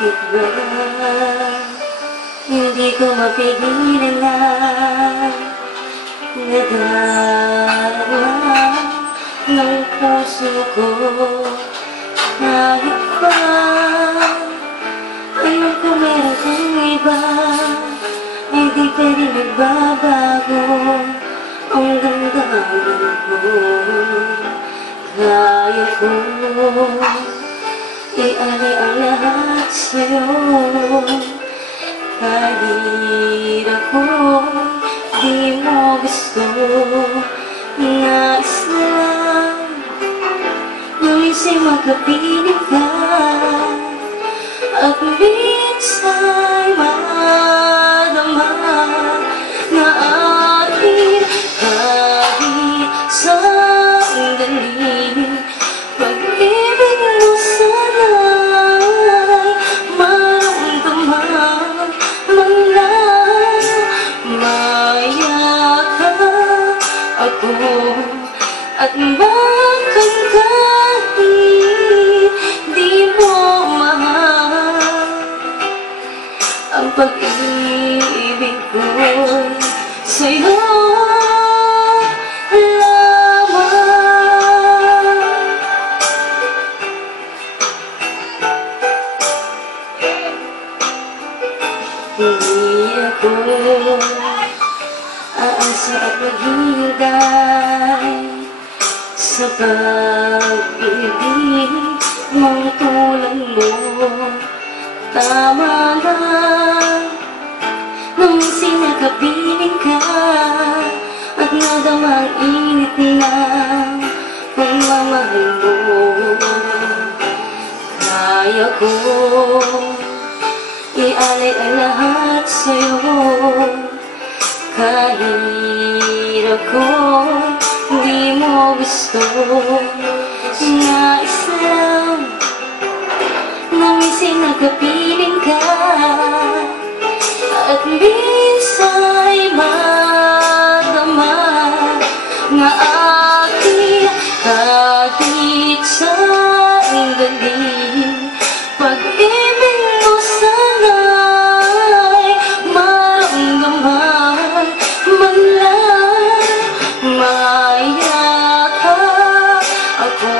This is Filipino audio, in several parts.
Bakit ba hindi ko mapigilan na nadarama ng puso ko? Kahit ba alam ko meron kang iba, ay di ka rin nagbabago. Ang damdamin ko, kaya ko ialay ang lahat sa'yo. Kahit ako di mo gusto, nais na lang minsan makapiling ka, at minsan madama na aking kahit sandali. Pag-ibig mo sana'y maramdaman man lang, mayakap ako at bakit kahit di mo mahal ang pag-ibig ko'y sa'yo lamang. Hindi ako aasa at maghihintay sa pag-ibig mong tulad mo. Tama na nung minsan nakapiling ka at nadama ang init ng pagmamahal mo. Kaya ko ialay ang lahat sa'yo, kahit ako di mo gusto. Nais lang na minsan nagkapiling ka, at minsan madama na aking kahit sandali. Pag-ibig mo sana'y maramdaman man lang, mayakap ako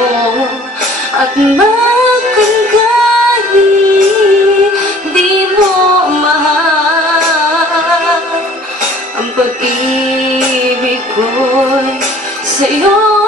at bakit kahit di mo mahal ang pag-ibig ko'y sa'yo.